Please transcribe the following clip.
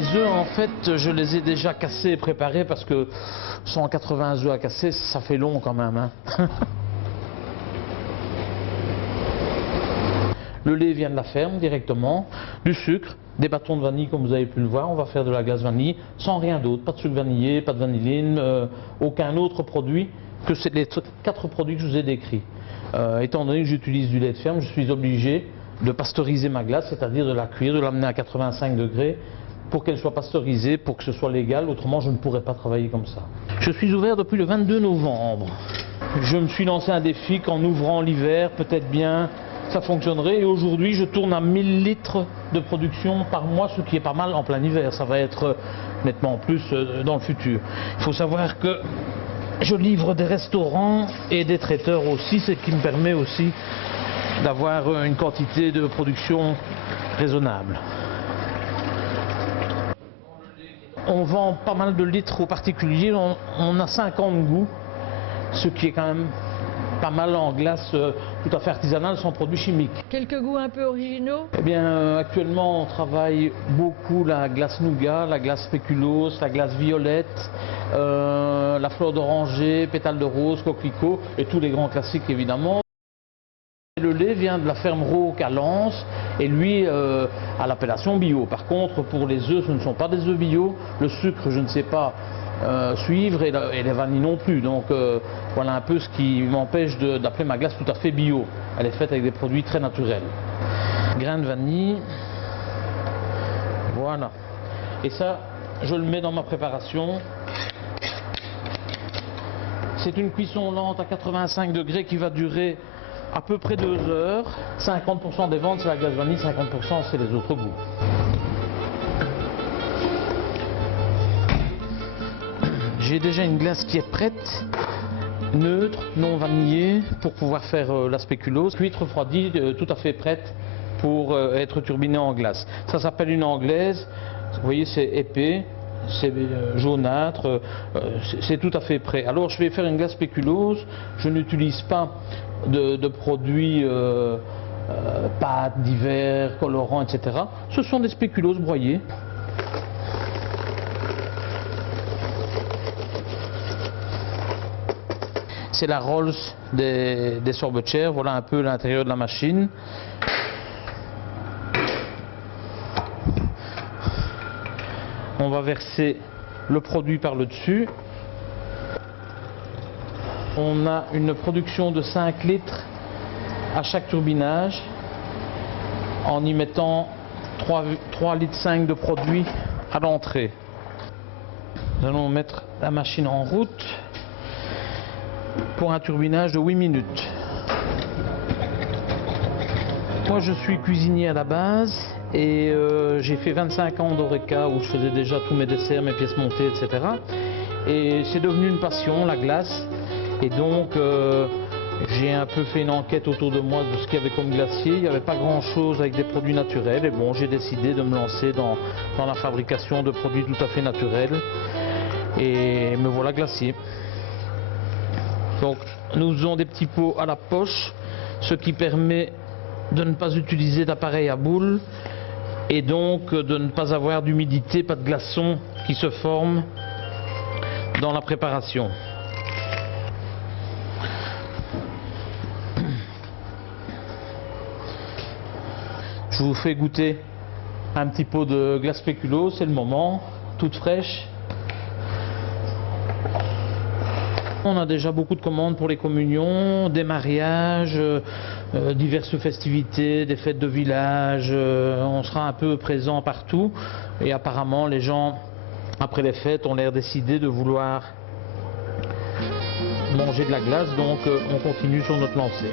Les œufs, en fait, je les ai déjà cassés et préparés parce que 180 œufs à casser, ça fait long quand même, hein. Le lait vient de la ferme directement, du sucre, des bâtons de vanille comme vous avez pu le voir. On va faire de la glace vanille sans rien d'autre, pas de sucre vanillé, pas de vanilline, aucun autre produit que les 4 produits que je vous ai décrits. Étant donné que j'utilise du lait de ferme, je suis obligé de pasteuriser ma glace, c'est-à-dire de la cuire, de l'amener à 85 degrés pour qu'elle soit pasteurisée, pour que ce soit légal, autrement je ne pourrais pas travailler comme ça. Je suis ouvert depuis le 22 novembre. Je me suis lancé un défi qu'en ouvrant l'hiver, peut-être bien ça fonctionnerait, et aujourd'hui je tourne à 1000 litres de production par mois, ce qui est pas mal en plein hiver. Ça va être nettement plus dans le futur. Il faut savoir que je livre des restaurants et des traiteurs aussi, ce qui me permet aussi d'avoir une quantité de production raisonnable. On vend pas mal de litres aux particuliers, on a 50 goûts, ce qui est quand même pas mal en glace tout à fait artisanale, sans produits chimiques. Quelques goûts un peu originaux? Eh bien, actuellement, on travaille beaucoup la glace nougat, la glace spéculoos, la glace violette, la fleur d'oranger, pétale de rose, coquelicot et tous les grands classiques évidemment. Le lait vient de la ferme Rauque à Lens et lui à l'appellation bio. Par contre, pour les œufs, ce ne sont pas des œufs bio. Le sucre, je ne sais pas suivre et les vanilles non plus. Donc voilà un peu ce qui m'empêche d'appeler ma glace tout à fait bio. Elle est faite avec des produits très naturels. Grains de vanille. Voilà. Et ça, je le mets dans ma préparation. C'est une cuisson lente à 85 degrés qui va durer à peu près 2 heures. 50% des ventes c'est la glace vanille, 50% c'est les autres goûts. J'ai déjà une glace qui est prête, neutre, non vanillée, pour pouvoir faire la spéculoos, cuite, refroidie, tout à fait prête pour être turbinée en glace. Ça s'appelle une anglaise, vous voyez c'est épais, c'est jaunâtre, c'est tout à fait prêt. Alors je vais faire une glace spéculoos, je n'utilise pas de produits pâtes divers, colorants, etc. Ce sont des spéculoos broyés. C'est la Rolls des sorbetiers, voilà un peu l'intérieur de la machine. On va verser le produit par le dessus. On a une production de 5 litres à chaque turbinage en y mettant 3,5 litres de produit à l'entrée. Nous allons mettre la machine en route pour un turbinage de 8 minutes. Moi je suis cuisinier à la base et j'ai fait 25 ans d'Horeca où je faisais déjà tous mes desserts, mes pièces montées, etc. Et c'est devenu une passion, la glace. Et donc j'ai un peu fait une enquête autour de moi de ce qu'il y avait comme glacier. Il n'y avait pas grand chose avec des produits naturels. Et bon, j'ai décidé de me lancer dans la fabrication de produits tout à fait naturels. Et me voilà glacier. Donc nous faisons des petits pots à la poche, ce qui permet de ne pas utiliser d'appareil à boule et donc de ne pas avoir d'humidité, pas de glaçons qui se forment dans la préparation. Je vous fais goûter un petit pot de glace spéculoos, c'est le moment, toute fraîche. On a déjà beaucoup de commandes pour les communions, des mariages, diverses festivités, des fêtes de village. On sera un peu présent partout et apparemment les gens après les fêtes ont l'air décidés de vouloir manger de la glace, donc on continue sur notre lancée.